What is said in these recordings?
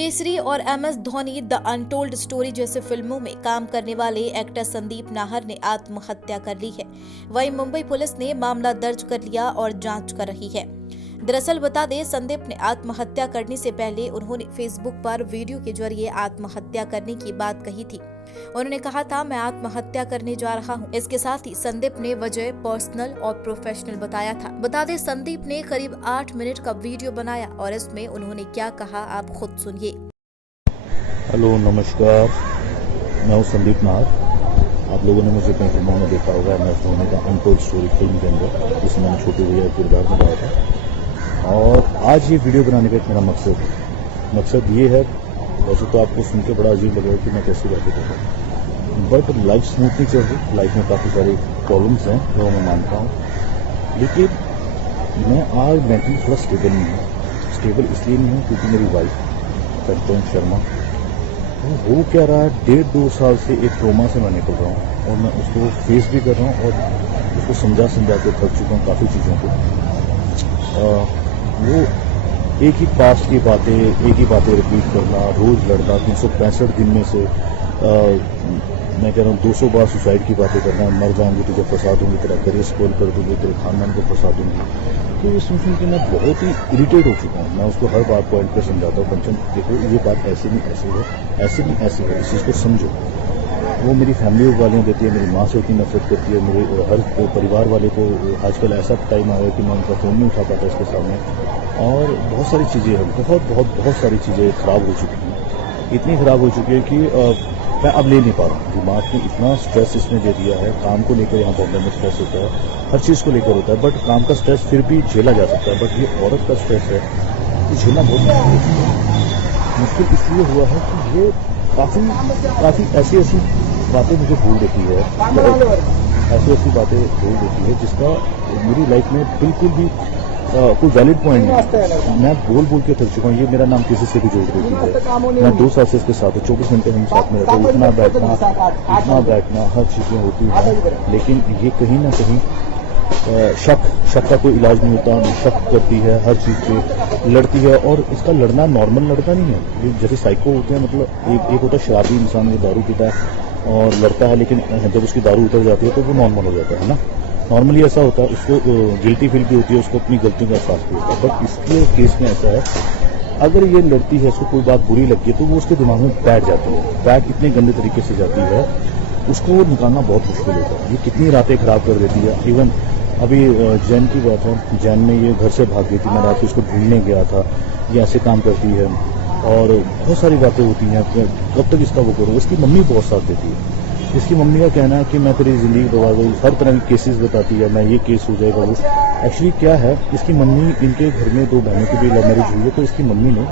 केसरी और MS Dhoni, the untold story जैसे फिल्मों में काम करने वाले एक्टर संदीप नाहर ने आत्महत्या कर ली है। वहीं मुंबई पुलिस ने मामला दर्ज कर लिया और जांच कर रही है। दरअसल बता दें, संदीप ने आत्महत्या करने से पहले उन्होंने फेसबुक पर वीडियो के जरिए आत्महत्या करने की बात कही थी। उन्होंने कहा था, मैं आत्महत्या करने जा रहा हूं। इसके साथ ही संदीप ने वजह पर्सनल और प्रोफेशनल बताया था। बता दें, संदीप ने करीब 8 मिनट का वीडियो बनाया और इसमें उन्होंने क्या कहा, आप खुद सुनिए। हेलो, नमस्कार, मैं हूँ संदीप नाहर। आप लोगों ने मुझे कई फिल्मों में देखा होगा। MS धोनी का अनटोल्ड स्टोरी फिल्म के अंदर, जिसमें मैंने छोटे भैया किरदार निभाया था। और आज ये वीडियो बनाने का एक मेरा मकसद ये है, वैसे तो आपको सुन के बड़ा अजीब लगेगा कि मैं कैसी बातें कर रहा हूँ, बट लाइफ स्मूथ नहीं चल रही। लाइफ में काफ़ी सारी प्रॉब्लम्स हैं जो मैं मानता हूँ, लेकिन मैं आज मेंटली थोड़ा स्टेबल नहीं हूँ। स्टेबल इसलिए नहीं हूँ क्योंकि मेरी वाइफ कंचन शर्मा, वो क्या रहा है, 1.5-2 साल से एक ट्रोमा से मैं निकल रहा हूँ और मैं उसको फेस भी कर रहा हूँ और उसको समझा के थक चुका हूँ काफ़ी चीज़ों को। वो एक ही पास्ट की बातें, एक ही बातें रिपीट करना, रोज लड़ना, 365 दिन में से मैं कह रहा हूँ 200 बार सुसाइड की बातें करना, मर जाऊंगी तुझे फंसा दूंगी, तेरा करियर स्पॉइल कर दूंगी, तेरे खानदान को फंसा दूंगी। तो ये सुन के मैं बहुत ही इरिटेट हो चुका हूँ। मैं उसको हर बात पॉइंट पे समझाता हूँ, कंचन देखो ये बात ऐसे नहीं ऐसे है, ऐसे नहीं ऐसे है, इस चीज़ को समझो। वो मेरी फैमिली गालियाँ देती है, मेरी माँ से उतनी नफरत करती है, मेरे हर परिवार वाले को। आजकल ऐसा टाइम आया कि मैं उनका फ़ोन नहीं उठा पाता इसके सामने, और बहुत सारी चीज़ें हैं, बहुत सारी चीज़ें ख़राब हो चुकी हैं। इतनी ख़राब हो चुकी है कि मैं अब ले नहीं पा रहा हूँ। दिमाग में इतना स्ट्रेस इसने दे दिया है। काम को लेकर यहाँ बॉम्बे में स्ट्रेस होता है, हर चीज़ को लेकर होता है, बट काम का स्ट्रेस फिर भी झेला जा सकता है। बट ये औरत का स्ट्रेस है, ये झेलना बहुत मुश्किल इसलिए हुआ है कि ये काफ़ी ऐसी बातें मुझे भूल देती है, ऐसी बातें भूल देती है जिसका मेरी लाइफ में बिल्कुल भी कोई वैलिड पॉइंट नहीं। मैं बोल के थक चुका हूँ। ये मेरा नाम किसी से भी जोड़ देती है। मैं 2 साल से इसके साथ हूँ, 24 घंटे हम साथ में रहते हैं, उठना बैठना हर चीज़ें होती हैं, लेकिन ये कहीं ना कहीं शक का कोई इलाज नहीं होता। शक करती है, हर चीज़ पे लड़ती है, और इसका लड़ना नॉर्मल लड़का नहीं है। ये जैसे साइको होते हैं, मतलब एक होता है शराबी इंसान, जो दारू पीता है और लड़ता है, लेकिन जब उसकी दारू उतर जाती है तो वो नॉर्मल हो जाता है ना। नॉर्मली ऐसा होता है, उसको गिल्टी फील भी होती है, उसको अपनी गलतियों का एहसास भी होता है। बट इसके केस में ऐसा है, अगर ये लड़ती है, उसको कोई बात बुरी लगती है तो वो उसके दिमाग में बैठ जाती है। बैठ इतने गंदे तरीके से जाती है, उसको निकालना बहुत मुश्किल होता है। ये कितनी रातें खराब कर देती है। इवन अभी जैन की बात है, जैन में ये घर से भाग गई थी, मैं रात को उसको ढूंढने गया था। ये ऐसे काम करती है और बहुत सारी बातें होती हैं। कब तक इसका वो करूँ। इसकी मम्मी बहुत साथ देती है। इसकी मम्मी का कहना है कि मैं तेरी जिंदगी गवा गई, हर तरह के केसेस बताती है, मैं ये केस हो जाएगा वो। एक्चुअली क्या है, इसकी मम्मी, इनके घर में 2 बहनों की भी लव मैरिज हुई है, तो इसकी मम्मी ने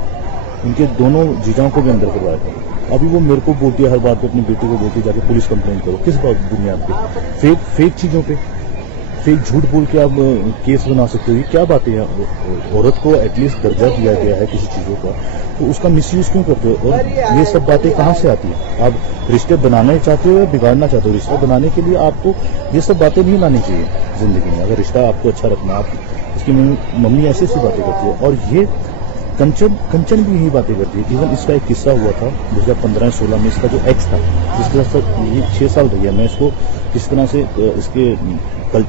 इनके दोनों जीजाओं को भी अंदर करवाया था। अभी वो मेरे को बोलती है, हर बात पे अपनी बेटी को बोलती है जाके पुलिस कंप्लेंट करो। किस बात बुनियाद पे? फेक चीज़ों पे, फेक झूठ बोल के आप केस बना सकते हो। ये क्या बातें हैं? औरत को एटलीस्ट दर्जा दिया गया है किसी चीज़ों का, तो उसका मिसयूज क्यों करते हो? और ये सब बातें कहाँ से आती हैं? आप रिश्ते बनाना चाहते हो या बिगाड़ना चाहते हो? रिश्ता बनाने के लिए आपको ये सब बातें नहीं लानी चाहिए जिंदगी में। अगर रिश्ता आपको अच्छा रखना, आप इसकी मम्मी ऐसी बातें करती है, और ये कंचन भी यही बातें करती है। इवन इसका एक किस्सा हुआ था 2015-16 में। इसका जो एक्स था, जिसके साथ ये 6 साल रही है, मैं इसको किस तरह से इसके कल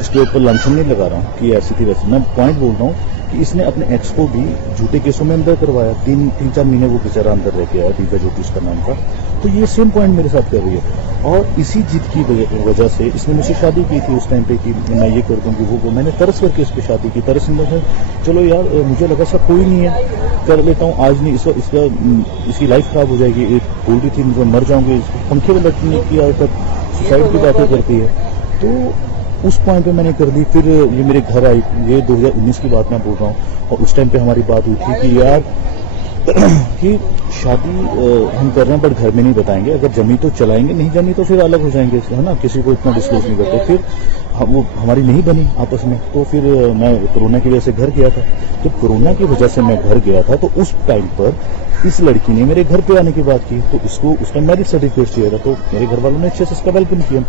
इसके ऊपर लांछन नहीं लगा रहा हूँ कि ऐसी थी वैसी। मैं पॉइंट बोल रहा हूँ कि इसने अपने एक्स को भी झूठे केसों में अंदर करवाया। 3-4 महीने वो बेचारा अंदर रह के आया, दीपा ज्योति उसका नाम था। तो ये सेम पॉइंट मेरे साथ कर रही है, और इसी जिद की वजह से इसने मुझसे शादी की थी उस टाइम पे कि मैं ये कर दूंगी वो। मैंने तरस करके इस पर शादी की। तरस में चलो यार, मुझे लगा सब कोई नहीं है, कर लेता हूँ। आज नहीं, इसकी लाइफ खराब हो जाएगी। बोल रही थी मुझे मर जाऊंगी, पंखे में लटकने की आदत, सुसाइड की बातें करती है। तो उस पॉइंट पे मैंने कर दी। फिर ये मेरे घर आई, ये 2019 की बात मैं बोल रहा हूँ, और उस टाइम पे हमारी बात हुई थी कि यार कि शादी हम कर रहे हैं, बट घर में नहीं बताएंगे। अगर जमी तो चलाएंगे, नहीं जमी तो फिर अलग हो जाएंगे, है ना। किसी को इतना डिस्क्लोज नहीं करते। फिर वो हमारी नहीं बनी आपस में, तो फिर मैं कोरोना की वजह से घर गया था। जब कोरोना की वजह से मैं घर गया था, तो उस टाइम पर इस लड़की ने मेरे घर पे आने की बात की। तो इसको उस टाइम मैरिज सर्टिफिकेट चाहिए था, तो मेरे घर वालों ने अच्छे से इसका वेलकम किया।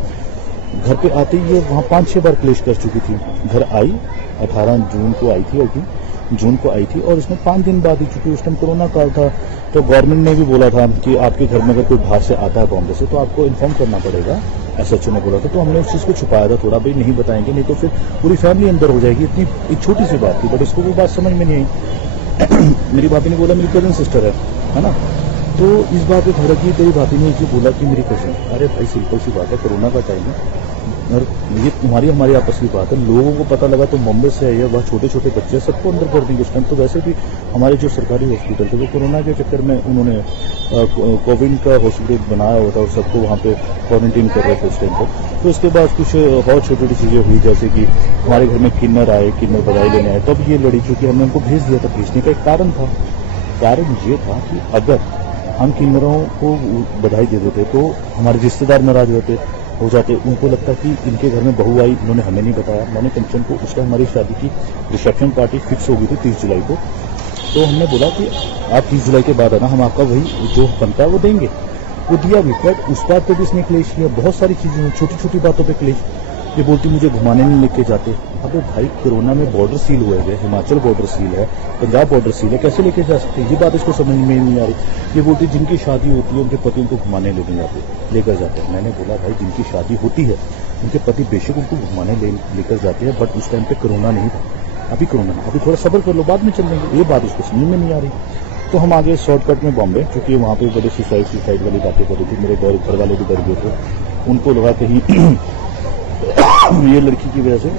घर पे आते ही ये वहाँ 5-6 बार क्लेश कर चुकी थी। घर आई, 18 जून को आई थी, जून को आई थी और इसमें 5 दिन बाद ही, चूंकि उस टाइम कोरोना काल था, तो गवर्नमेंट ने भी बोला था कि आपके घर में अगर कोई बाहर से आता है बॉम्बे से तो आपको इन्फॉर्म करना पड़ेगा, एसएचओ ने बोला था। तो हमने उस चीज़ को छुपाया था थोड़ा, भाई नहीं बताएंगे नहीं तो फिर पूरी फैमिली अंदर हो जाएगी। इतनी एक छोटी सी बात थी, बट इसको वो बात समझ में नहीं आई। मेरी भाभी ने बोला मेरी कजन सिस्टर है ना, तो इस बात पे भड़क गई। तेरी भाभी ने ये बोला कि मेरी कजन। अरे भाई सिंपल सी बात है, कोरोना का टाइम है और ये तुम्हारी हमारी आपस की बात है। लोगों को पता लगा तो बॉम्बे से आई है, वह छोटे छोटे बच्चे सबको अंदर कर देंगे। उस टाइम तो वैसे भी हमारे जो सरकारी हॉस्पिटल थे वो कोरोना के चक्कर में उन्होंने कोविड का हॉस्पिटल बनाया हुआ था और सबको वहाँ पे क्वारंटीन कर रहे थे उस टाइम पर। तो इसके बाद कुछ और छोटी छोटी चीज़ें हुई, जैसे कि हमारे घर में किन्नर आए, किन्नर बधाई लेने आए, तब ये लड़ी, चूँकि हमने उनको भेज दिया था। भेजने का एक कारण था, कारण ये था कि अगर हम किन्नरों को बधाई दे देते तो हमारे रिश्तेदार नाराज हो जाते। उनको लगता कि इनके घर में बहू आई, उन्होंने हमें नहीं बताया। मैंने कंचन को, उस टाइम हमारी शादी की रिसेप्शन पार्टी फिक्स हो गई थी 30 जुलाई को, तो हमने बोला कि आप 30 जुलाई के बाद आना, हम आपका वही जो बनता है वो देंगे। वो दिया भी, बट उस बात पर भी इसने क्लेश किया। बहुत सारी चीज़ें, छोटी छोटी बातों पर क्लेश। ये बोलती मुझे घुमाने नहीं लेके जाते। अबे भाई कोरोना में बॉर्डर सील हुए हैं, हिमाचल बॉर्डर सील है, पंजाब बॉर्डर सील है, कैसे लेके जा सकते हैं? ये बात इसको समझ में नहीं आ रही। ये बोलती जिनकी शादी होती है उनके पति उनको घुमाने लेकर जाते हैं। मैंने बोला भाई जिनकी शादी होती है उनके पति बेशक उनको घुमाने लेकर जाते हैं, बट उस टाइम पे कोरोना नहीं था। अभी कोरोना, अभी थोड़ा सब्र कर लो, बाद में चल देंगे। ये बात इसको समझ में नहीं आ रही। तो हम आगे शॉर्टकट में बॉम्बे, क्योंकि वहाँ पे बड़े सुसाइड वाली बातें कर रही थी। मेरे घर वाले भी डर गए थे, उनको लगा कहीं ये लड़की की वजह से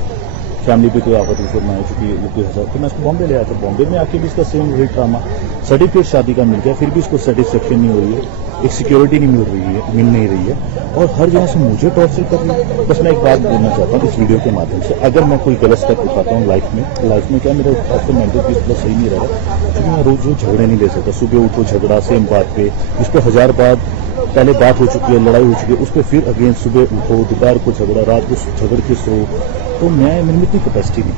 फैमिली पे कोई आफत ना है, चूंकि वो कोई हज़ार। तो मैं इसको बॉम्बे ले आया था। बॉम्बे में आके भी इसका सेम वही ड्रामा। सर्टिफिकेट शादी का मिल गया, फिर भी इसको सेटिस्फेक्शन नहीं हो रही है, एक सिक्योरिटी नहीं मिल नहीं रही है, और हर जगह से मुझे टॉर्चर कर रही है। बस मैं एक बात बोलना चाहता हूँ इस वीडियो के माध्यम से, अगर मैं कोई गलत स्टेप उठाता हूँ लाइफ में क्या मेरा आपको मेंटल पीस थोड़ा सही नहीं रहा, क्योंकि मैं रोज झगड़े नहीं ले सकता। सुबह उठो झगड़ा सेम बात पे, जिस पर 1000 बार पहले बात हो चुकी है, लड़ाई हो चुकी है, उस पर फिर अगेन सुबह उठो, दोपहर को झगड़ा, रात को झगड़ के सो। तो मेरे में इतनी कैपेसिटी नहीं,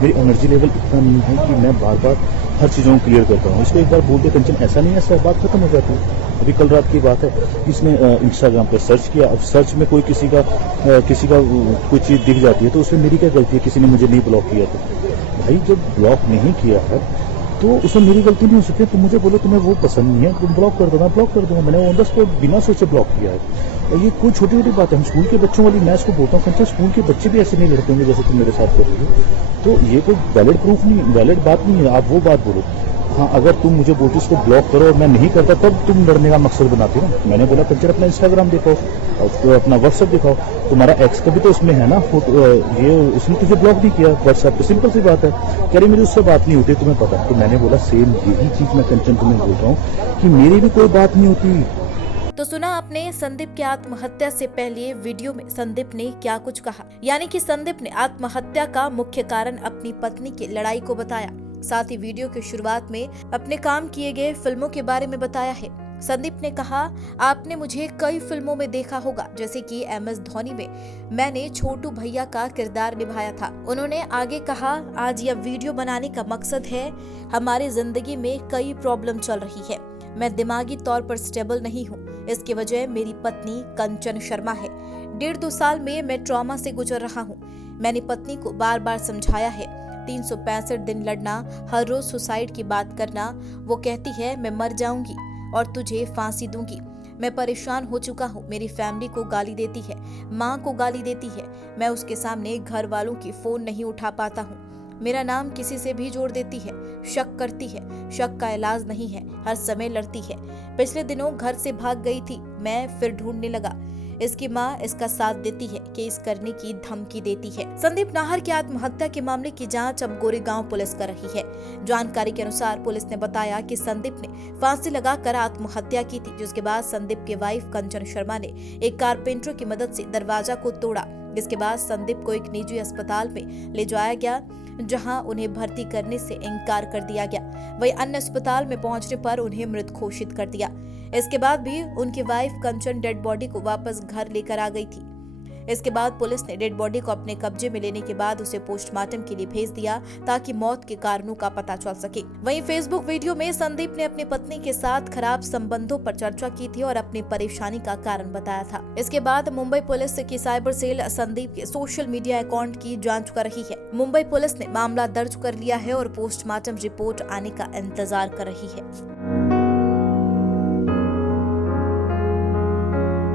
मेरी एनर्जी लेवल इतना नहीं है कि मैं बार बार हर चीज़ों को क्लियर करता हूँ। इसको एक बार बोल के कंचन ऐसा नहीं है, ऐसा बात खत्म हो जाती है। अभी कल रात की बात है, इसने इंस्टाग्राम पे सर्च किया। अब सर्च में कोई किसी का कोई चीज़ दिख जाती है तो उसमें मेरी क्या गलती है? किसी ने मुझे नहीं ब्लॉक किया तो भाई जब ब्लॉक नहीं किया है तो उसमें मेरी गलती नहीं हो सकती। तुम मुझे बोलो तुम्हें वो पसंद नहीं है, तुम ब्लॉक कर दो, मैं ब्लॉक कर दूंगा। मैंने ऑन द स्पॉट बिना सोचे ब्लॉक किया है। और ये कोई छोटी छोटी बात है। हम स्कूल के बच्चों वाली, मैं इसको बोलता हूँ कंचा, स्कूल के बच्चे भी ऐसे नहीं लड़ते होंगे जैसे तुम मेरे साथ कर रही हो। तो ये कोई वैलिड प्रूफ नहीं, वैलिड बात नहीं है। आप वो बात बोलो। हाँ, अगर तुम मुझे बोलती इसको ब्लॉक करो और मैं नहीं करता तब तुम लड़ने का मकसद बनाती हो ना। मैंने बोला कंचन अपना इंस्टाग्राम दिखाओ और अपना व्हाट्सएप दिखाओ, तुम्हारा एक्स का भी तो उसमें है ना फोटो, ये उसने तुझे ब्लॉक नहीं किया व्हाट्सएप पे, सिंपल सी बात है। कह रही मेरी उससे बात नहीं होती, तुम्हें पता। तो मैंने बोला सेम यही चीज मैं कंचन तुम्हें बोल रहा हूँ कि मेरी भी कोई बात नहीं होती। तो सुना आपने संदीप की आत्महत्या से पहले वीडियो में संदीप ने क्या कुछ कहा, यानी कि संदीप ने आत्महत्या का मुख्य कारण अपनी पत्नी की लड़ाई को बताया। साथ ही वीडियो की शुरुआत में अपने काम किए गए फिल्मों के बारे में बताया है। संदीप ने कहा, आपने मुझे कई फिल्मों में देखा होगा, जैसे कि MS धोनी में मैंने छोटू भैया का किरदार निभाया था। उन्होंने आगे कहा, आज यह वीडियो बनाने का मकसद है, हमारी जिंदगी में कई प्रॉब्लम चल रही है। मैं दिमागी तौर पर स्टेबल नहीं हूँ। इसकी वजह मेरी पत्नी कंचन शर्मा है। 1.5-2 साल में मैं ट्रॉमा से गुजर रहा हूँ। मैंने पत्नी को बार बार समझाया है। 365 दिन लड़ना, हर रोज सुसाइड की बात करना। वो कहती है मैं मर जाऊंगी और तुझे फांसी दूंगी। मैं परेशान हो चुका हूँ। मेरी फैमिली को गाली देती है, माँ को गाली देती है। मैं उसके सामने घर वालों की फोन नहीं उठा पाता हूँ। मेरा नाम किसी से भी जोड़ देती है, शक करती है। शक का इलाज नहीं है, हर समय लड़ती है। पिछले दिनों घर से भाग गई थी, मैं फिर ढूंढने लगा। इसकी माँ इसका साथ देती है, केस करने की धमकी देती है। संदीप नाहर की आत्महत्या के मामले की जांच अब गोरेगांव पुलिस कर रही है। जानकारी के अनुसार पुलिस ने बताया कि संदीप ने फांसी लगाकर आत्महत्या की थी, जिसके बाद संदीप के वाइफ कंचन शर्मा ने एक कारपेंटर की मदद से दरवाजा को तोड़ा। इसके बाद संदीप को एक निजी अस्पताल में ले जाया गया, जहां उन्हें भर्ती करने से इनकार कर दिया गया। वहीं अन्य अस्पताल में पहुंचने पर उन्हें मृत घोषित कर दिया। इसके बाद भी उनकी वाइफ कंचन डेड बॉडी को वापस घर लेकर आ गई थी। इसके बाद पुलिस ने डेड बॉडी को अपने कब्जे में लेने के बाद उसे पोस्टमार्टम के लिए भेज दिया ताकि मौत के कारणों का पता चल सके। वहीं फेसबुक वीडियो में संदीप ने अपनी पत्नी के साथ खराब संबंधों पर चर्चा की थी और अपनी परेशानी का कारण बताया था। इसके बाद मुंबई पुलिस की साइबर सेल संदीप के सोशल मीडिया अकाउंट की जांच कर रही है। मुंबई पुलिस ने मामला दर्ज कर लिया है और पोस्टमार्टम रिपोर्ट आने का इंतजार कर रही है।